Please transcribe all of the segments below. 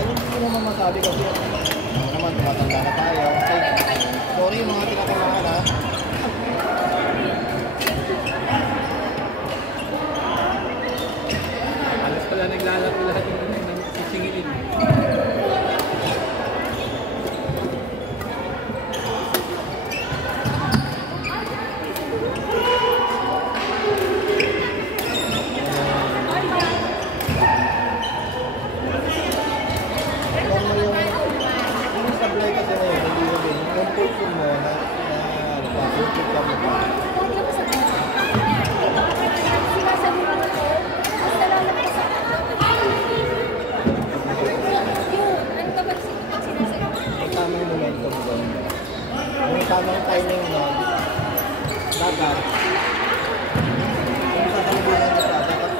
Pero hindi ko naman masabi kasi naman tumatanda na tayo. Sorry mga tinatamaan ha. Alas pala naglalaro lahat yung sisingilin. Tamang timing nun, dapat kung sasalubunan ka, dapat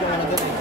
hanggang sa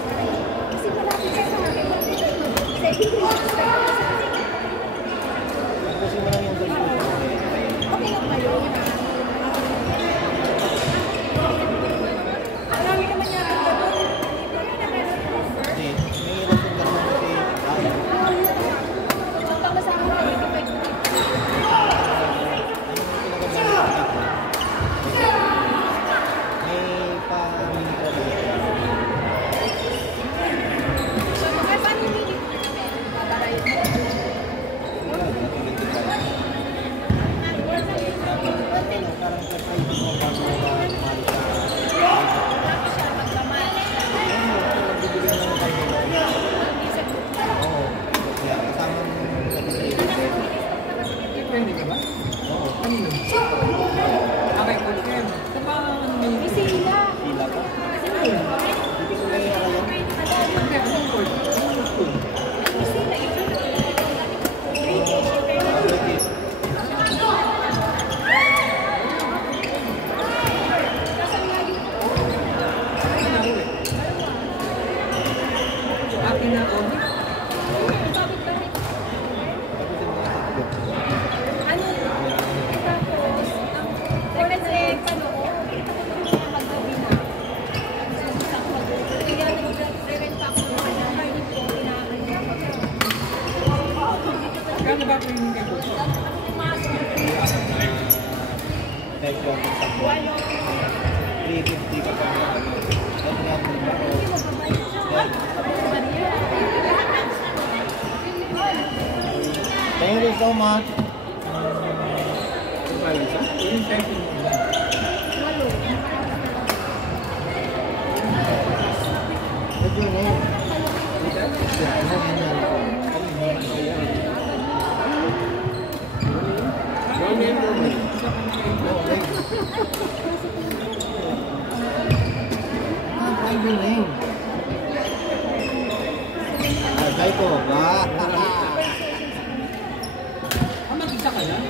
Thank you so much. Ay ko ba? Mag-isa ka yan?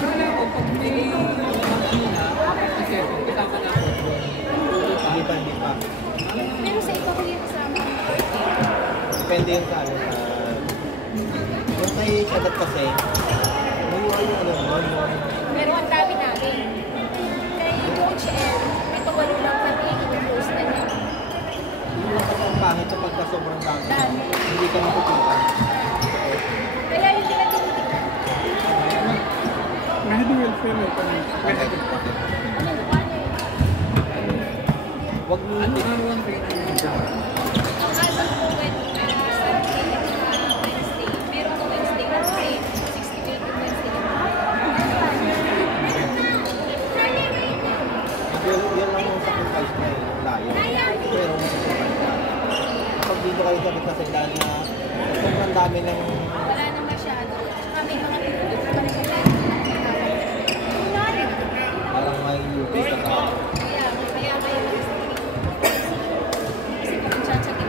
Wala ko, pag may kasi kita ka na ako. Hindi pa. Pero sa iba ko yung kasama. Depende yun sa ano. Yung kay Shadat kasi, may Pero ang dami namin. Kaya yung Coach L, ito walo lang kami i-post na niya. Yung lang kasi ang pangit sa pagka sobrang dami. Hindi ka mapupunta. Kaya yung pinag-tinitignan. Mahidi welfare mo pa niya. Wag mo Ano ang pinag-tinitignan? Ang album ko when Sunday, Wednesday. Meron ko Wednesday kasi 68 yung Wednesday. Yan lang yung sacrifice na yung layo. Pero kapag dito kayo sa bitsasigdan na sobrang dami ng Wala na masyado. Kami mga pinulit pa rin sila. parang may lupis na tao. Kaya kayo kasi kung chat-chatin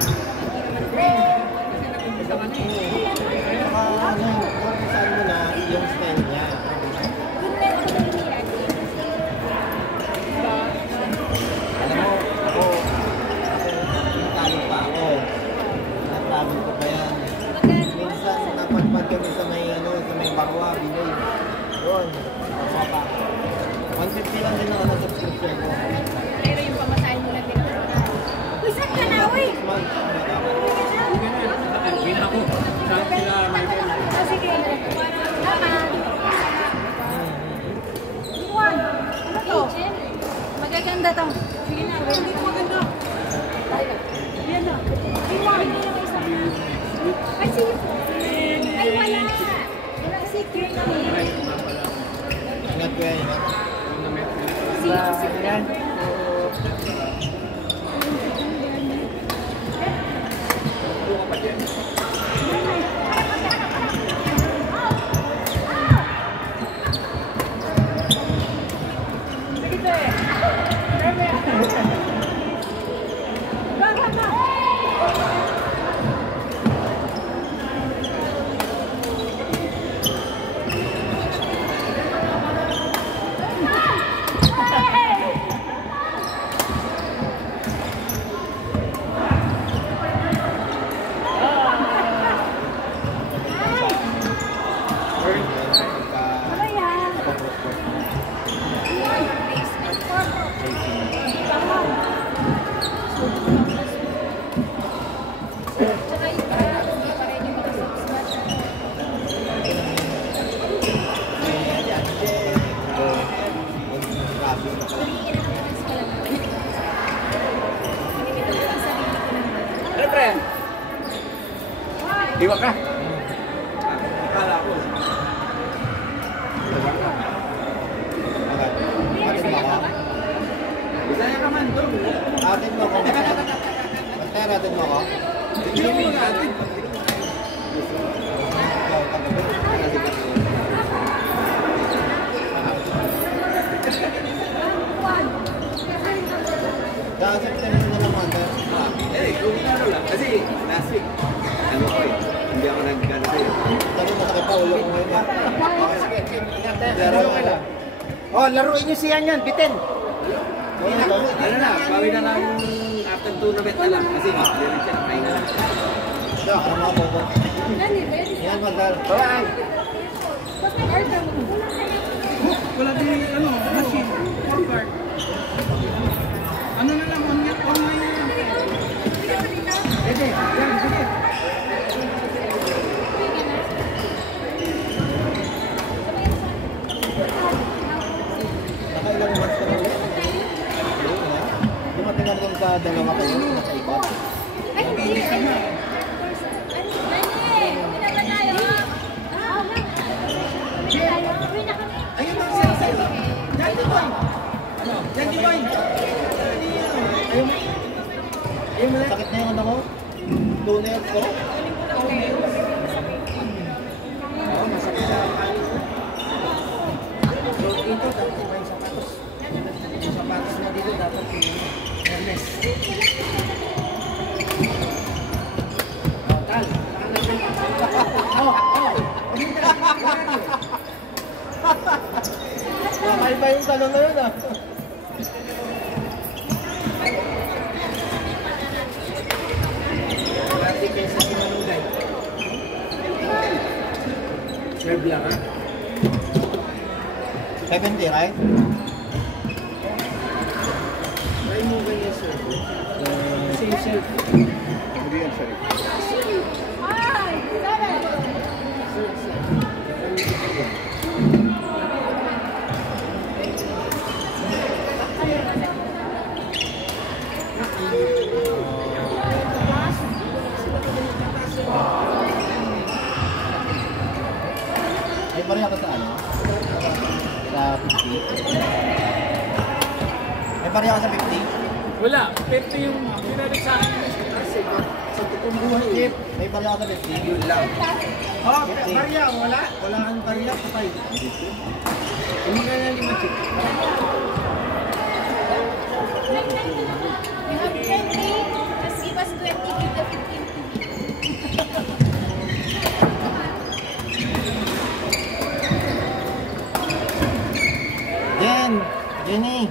Kuya yun. Ayan. Tsaka yung hindi pa rin yung mga subscribe. Ano pre? Iwa ka. Akala ko. Atin mo ako. Bisaya ka man doon. Atin mo ako. Master, atin mo ako. Hindi mo natin. Acceptance na naman. Kung ano lang. Kasi last week, ano ko eh. Hindi ako nag-gano sa'yo. Tanong mo sa ulo ko ngayon. Oh, laruin niyo siya yan, bitin. Ano na, bawi na lang after tournament na lang. Kasi direct siya na kain na lang. Ano mga bobo? Yan, Magdal. Bye. Wala din ano, machine, forward. Ano na lang, online na lang. Sige, yan, sige. Nakailang months ka na ulit? Di matingan doon sa dalawa kayo, nakaikot. Ay, hindi. Ayun ang siya sa'yo. Yan di boy. Ano? Yan di boy. Ayun, sakit na yung ano ko. Tuner ko. Oo, masakit sa kanin. So, dito, dapat iba yung sapatos. Yung sapatos na dito, dapat yung harness. Oh, tal. Oh. Nakaiba yung talon na yun ah. Dati kayo sa Simanugay. Serve lang, ha? 70, right? Try mo ganyan, sir. Kasi yung serve. Hindi yan, sorry. Ay, pareha ka sa ano? Sa 50? Ay, pareha ka sa 50? Wala. 50 yung pinalik sa akin. Sa totoong buhay, Chip, may pareha ka sa 50? Yun lang. oh, barya, wala. Wala kang barya, patay. Yung magkaya lima, chip. You have 20, just give us 20, give the 15 to me. Jenny,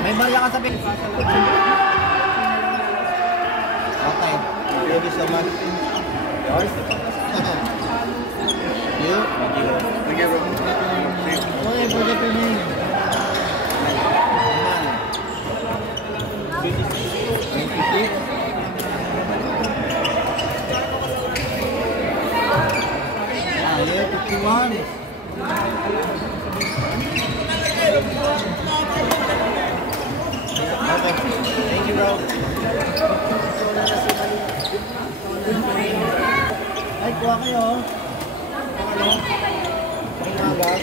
may barya ka sa 50? Okay, thank you so much. Yours? You? Thank you, bro. Oh, I forgot your name. Ayan. 26? Ah, yeah, 51. Okay, thank you, bro. Ay, kuha kayo. Ano? Ang magas.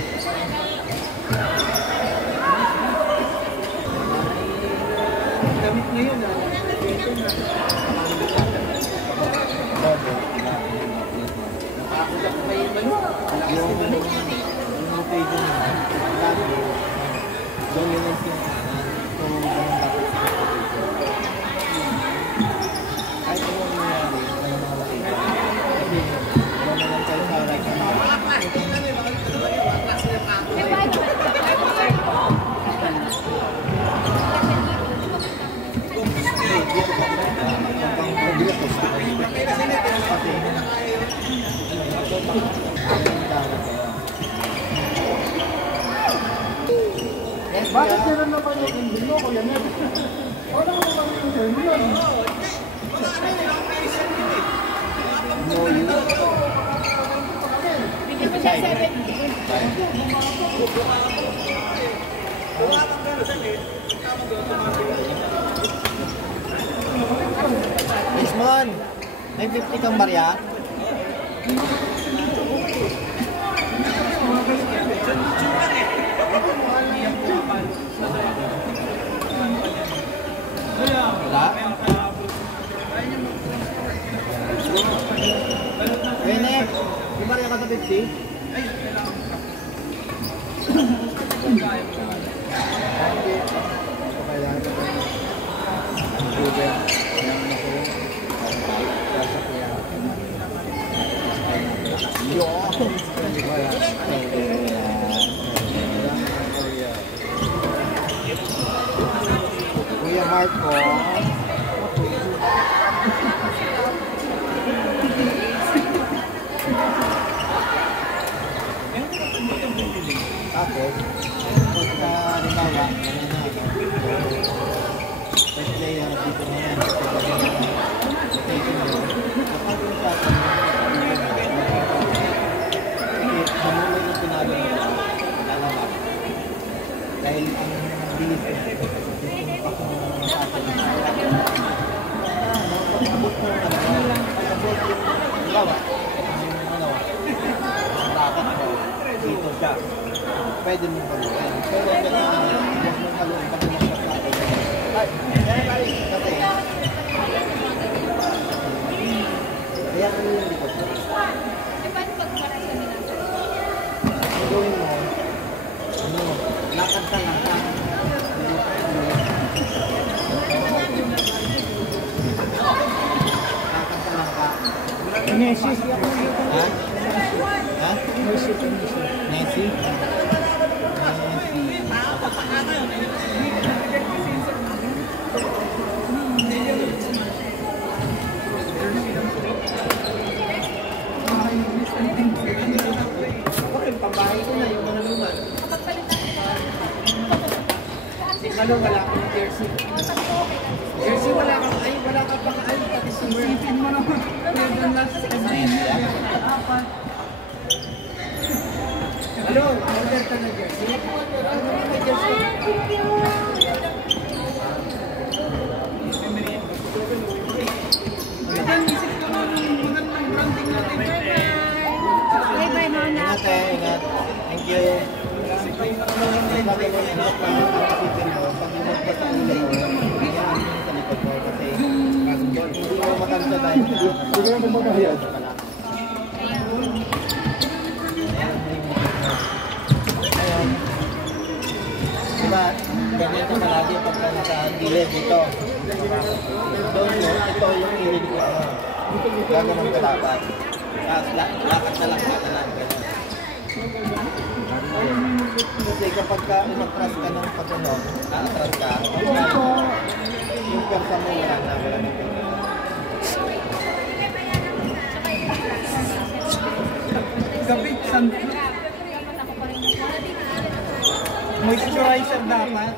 na naman yung ending mo, Kuya Ned. Wala mo naman yung ending yun. No use. Bigyan mo siya 70. Ismon, may 50 kang barya? Wala? Wenep, may barya ka sa 50? Kuya Marco. Tapos, pagka halimbawa, first player dito na yan. Rotation mo. Kapag yung shot, sa moment yung pinalo mo, lalabas. Dahil ang bilis ko, yung ako sa atin. Pag-abot mo na lang, pag-abot yung gawa, racket mo, dito siya. Pwede mong pag-abot. Pero huwag mong haluin pag umakot sa atin. Ay, kasi, kaya ano yung likod mo? Eh, paano pag parang sa nila? Gawin mo, lakad ka lang ka. Lakad ka lang ka. Messi. Ha? Ha? Messi. Messi? Bakit pambahay ko na yung mga luman? Ano, wala akong jersey. Jersey, wala kang ay, wala ka pang ay, pati summer. Isipin mo naman. Ano, order ka na jersey? Ano naman may jersey? Bye-bye, Nona. Ingat eh, ingat. Thank you. Pag ingat lang yung isipin mo, pag ingat ka sa ulo mo, yan sa likod mo kasi hindi mo makansya dahil Hindi ka na magkahiyad. Ayun. Diba, ganyan ka palagi pagka nasa gilid dito. Doon mo, ito yung ilid ko. Gaganon ka dapat. Tapos lakad na lang ka lang. Kasi kapag ka umatras ka ng patunog, aatras ka, yung persa mo wala na. Gabi, sandal. Moisturizer dapat.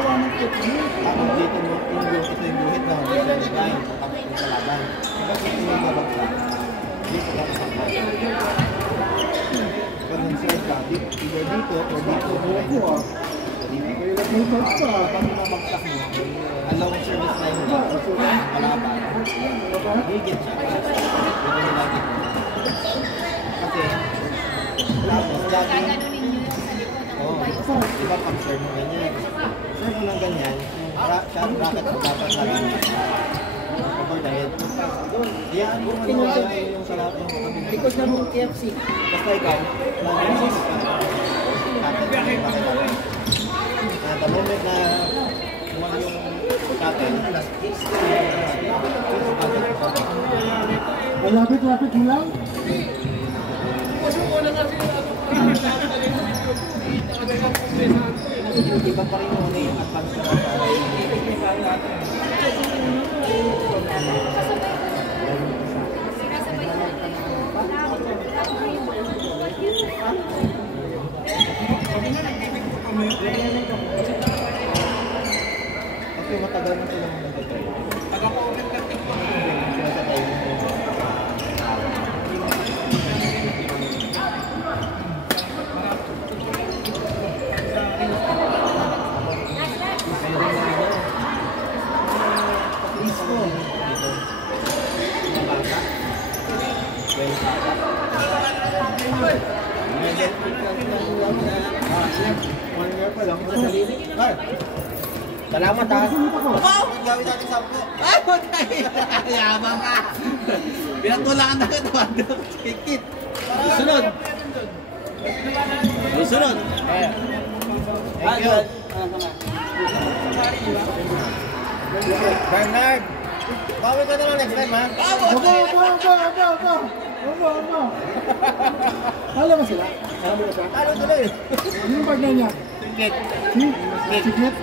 Tapos dito mo, ito yung guhit na design, tapos yung kalaban. Tapos ito yung mabagsak. Dito lang sa pag nag-slide ka, either dito or dito. Pag mabagsak mo, allow service line mo, kalaban, higit siya. Dito nilagit mo. Kasi, tapos lagi, Gaganunin nyo yung sa likod ng oo, diba pag serve mo ganyan, serve mo ng ganyan, shot rocket mo dapat sa over the head. Yan, kung ano yung sa lahat yung kapit. Likod na mong KFC. Basta ikaw, mag-resist ka. The moment na kuman yung shuttle, Lapit mo lang. hindi ka pa rin muna yung advance na matagal na silang nag-train. Pag ako overcutting ko. Sila sa tayo. Salamat ha. Wow! Gawin natin 10. Ay, patay! Yabang ka! Pinatulaan na ito. Kikit. Susunod. Susunod. Thank you. Bernard! Bawi ka na lang next time ha. Opo. Talo ba sila? Talo tuloy. Ano yung partner niya? Tingit. Si Siklet?